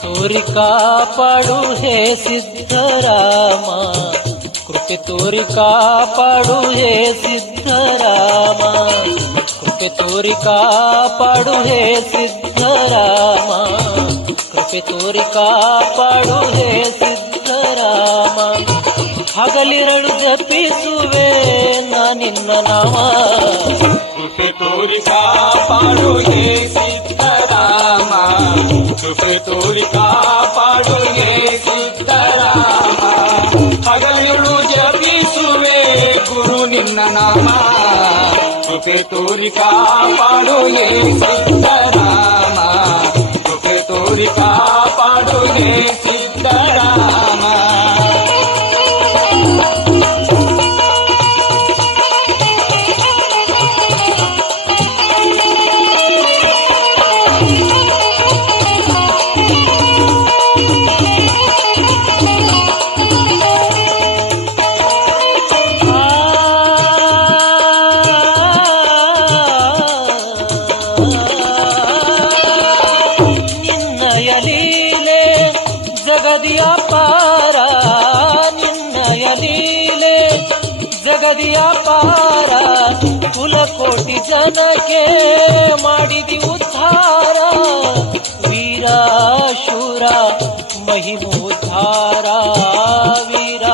तोरी कापाडू हे सिद्धरामा, कृपे तोरी कापाडू हे सिद्धरामा, कृपे तोरी कापाडू हे सिद्धरामा, कृपे तोरी कापाडू हे सिद्धराಮ. ಹಗಲಿರಳು ಜಪಿಸುವೆ ನಾ ನಿನ್ನ ನಾಮ, ಕೃಪೆ ತೋರಿ ಕಾಪಾಡು ಹೇ ಸಿದ್ದರಾಮ, ಕೃಪೆ ತೋರಿ ಕಾಪಾಡು ಹೇ ಸಿದ್ದರಾಮ. ಹಗಲಿರುಳು ಜಪಿಸುವೆ ಗುರು ನಿನ್ನ ನಾಮ, ಕೃಪೆ ತೋರಿ ಕಾಪಾಡು ಹೇ ಸಿದ್ದರಾಮ, ಕೃಪೆ ತೋರಿ ಕಾಪಾಡು ಹೇ ಸಿದ್ದರಾಮ. ಜಗದಿಯ ಪಾರ ನಿನ್ನಯ ಲೀಲೆ ಜಗದಿಯ ಪಾರ, ಕುಲಕೋಟಿ ಜನಕ್ಕೆ ಮಾಡಿದಿ ಉದ್ಧಾರ. ವೀರ ಶೂರ ಮಹಿಮೋದ್ಧಾರ, ವೀರ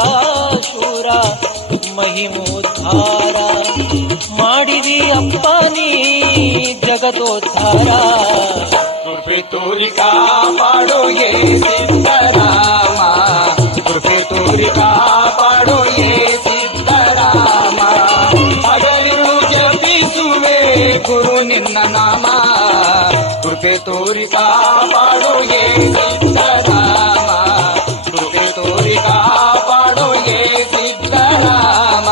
ಶೂರ ಮಹಿಮೋದ್ಧಾರ. ಮಾಡಿದಿ ಅಪ್ಪ ನೀ ಜಗದೋದ್ಧಾರ. ಕೃಪೆ ತೋರಿ ಕಾಪಾಡು ಹೇ ಸಿದ್ದರಾಮ, ಕೃಪೆ ತೋರಿ ಕಾಪಾಡು ಹೇ ಸಿದ್ದರಾಮ. ಹಗಲಿರುಳು ಜಪಿಸುವೆ ಗುರು ನಿನ್ನ ನಾಮ, ಕೃಪೆ ತೋರಿ ಕಾಪಾಡು ಹೇ ಸಿದ್ದರಾಮ, ಕೃಪೆ ತೋರಿ ಕಾಪಾಡು ಹೇ ಸಿದ್ದರಾಮ.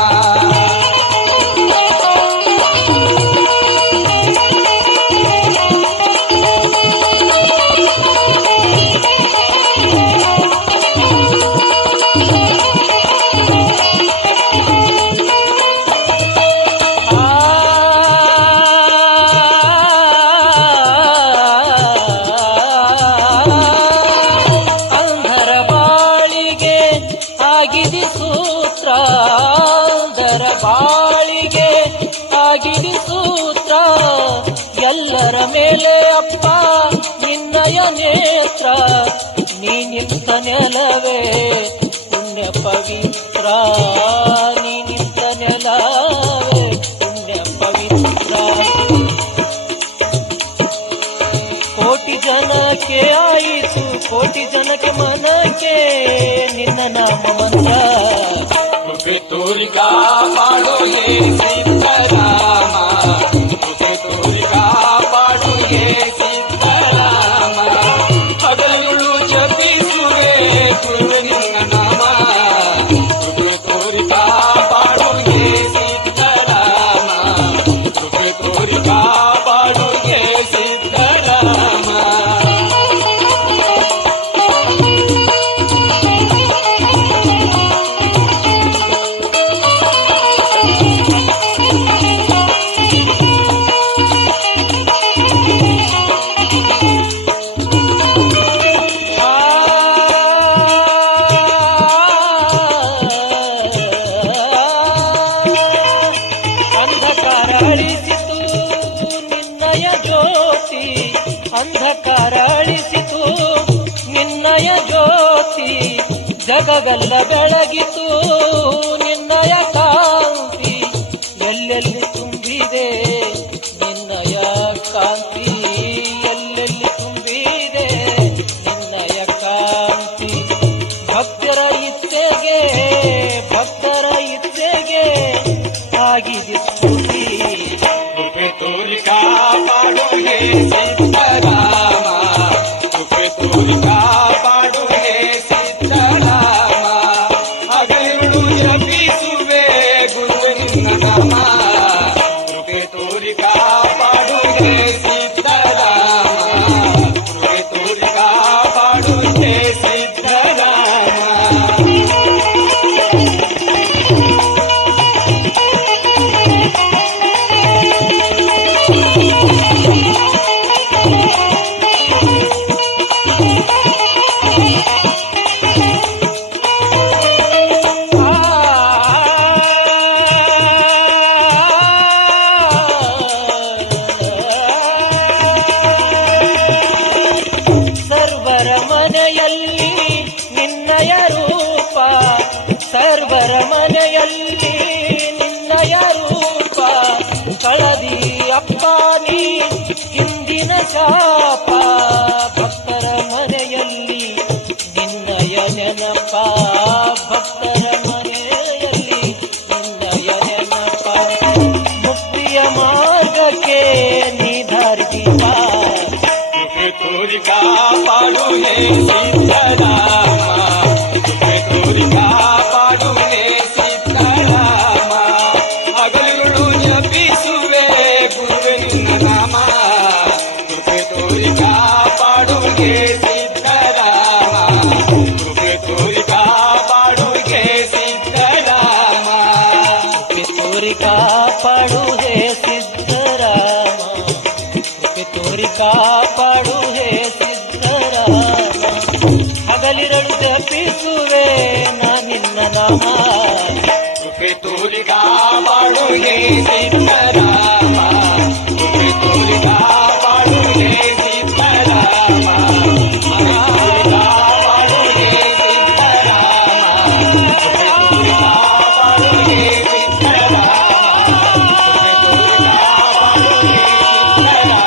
ಬಾಳಿಗೆ ಆಗಿರಿ ಸೂತ್ರ, ಎಲ್ಲರ ಮೇಲೆ ಅಪ್ಪ ನಿನ್ನಯ ನೇತ್ರ. ನೀ ನಿಂತ ನೆಲವೇ ಪುಣ್ಯ ಪವಿತ್ರ, ನೀ ನಿಂತ ನೆಲವೇ ಪುಣ್ಯ ಪವಿತ್ರ. ಕೋಟಿ ಜನಕ್ಕೆ ಆಯಿತು ಕೋಟಿ ಜನಕ್ಕೆ ಮನಕ್ಕೆ ನಿನ್ನ ನಾಮ ಮಂತ್ರ. ಕೃಪೆ ತೋರಿ ಕಾಪಾಡು ಹೇ ಸಿದ್ದರಾಮ, ಕೃಪೆ ತೋರಿ ಕಾಪಾಡು ಹೇ ಸಿದ್ದರಾಮ. ಹಗಲಿರುಳು ಜಪಿಸುವೆ ಗುರು ನಿನ್ನ ನಾಮ, ಕೃಪೆ ತೋರಿ ಕಾಪಾಡು ಹೇ ಸಿದ್ದರಾಮ, ಕೃಪೆ ತೋರಿ ಕಾಪಾಡು ಹೇ ಸಿದ್ದರಾಮ. ಅಳಿಸಿತು ನಿನ್ನಯ ಜ್ಯೋತಿ, ಅಂಧಕಾರ ಅಳಿಸಿತು ನಿನ್ನಯ ಜ್ಯೋತಿ. ಜಗವೆಲ್ಲ ಬೆಳಗಿತು ನಿನ್ನಯ ಕಾಂತಿ, ಎಲ್ಲೆಲ್ಲಿ ತುಂಬಿದೆ ನಿನ್ನಯ ಕಾಂತಿ, ಎಲ್ಲೆಲ್ಲಿ ತುಂಬಿದೆ ನಿನ್ನಯ ಕಾಂತಿ. ಭಕ್ತರ ಇಚ್ಛೆಗೆ ಭಕ್ತರ ಇಚ್ಛೆಗೆ ಆಗಿದೆ ಸ್ಫೂರ್ತಿ. ಕೃಪೆ ತೋರಿ ಕಾಪಾಡು ಹೇ ಸಿದ್ದರಾಮ, ಕೃಪೆ ತೋರಿ ಕಾಪಾಡು ಹೇ ಸಿದ್ದರಾಮ. ಹಗಲಿರುಳು ಜಪಿಸುವೆ ಗುರು ನಿನ್ನ ನಾಮ, ಕೃಪೆ ತೋರಿ ಕಾಪಾಡು ಹೇ ಸಿದ್ದರಾಮ, ಮನೆಯಲ್ಲಿ ನಿನ್ನಯ ರೂಪ ಕಳದಿ ಅಪ್ಪ ನೀ ಹಿಂದಿನ ಶಾಪ ಭಕ್ತರ ಮನೆಯಲ್ಲಿ ನಿನ್ನಯ ನೆನಪ ಭಕ್ತರ ಮನೆಯಲ್ಲಿ ನಿನ್ನಯ ನೆನಪ ಮುಕ್ತಿಯ ಮಾರ್ಗಕ್ಕೆ ನೀ ದಾರಿದೀಪ ಕೃಪೆ ತೋರಿ ಕಾಪಾಡು ಹೇ ಸಿದ್ದರಾಮ ಕೃಪೆ ತೋರಿ ಕಾಪಾಡು ಹೇ ಸಿದ್ದರಾಮ ಹಗಲಿರುಳು ಜಪಿಸುವೆ ಗುರುವೆ ನಿನ್ನ ನಾಮ ಕೃಪೆ ತೋರಿ ಕಾಪಾಡು ಹೇ ಸಿದ್ದರಾಮ ಕೃಪೆ ತೋರಿ ಕಾಪಾಡು ಹೇ ಸಿದ್ದರಾಮ ಕೃಪೆ ತೋರಿ ಕಾಪಾಡು ಹೇ ಸಿದ್ದರಾಮ ಕೃಪೆ ತೋರಿ ಕಾಪಾಡು ಹೇ ಸಿದ್ದರಾಮ ಹಗಲಿರಳು ಜಪಿಸುವೆ ನಾ ನಿನ್ನ ನಾಮ ಕೃಪೆ ತೋರಿ ಕಾಪಾಡು ಹೇ ಸಿದ್ದರಾಮ ಕೃಪೆ ತೋರಿ ಕಾಪಾಡು ಹೇ ಸಿದ್ದರಾಮ ಕೃಪೆ ತೋರಿ ಕಾಪಾಡು ಹೇ ಸಿದ್ದರಾಮ ಕೃಪೆ ತೋರಿ ಕಾಪಾಡು ಹೇ ಸಿದ್ದರಾಮ ಕೃಪೆ ತೋರಿ ಕಾಪಾಡು ಹೇ ಸಿದ್ದರಾಮ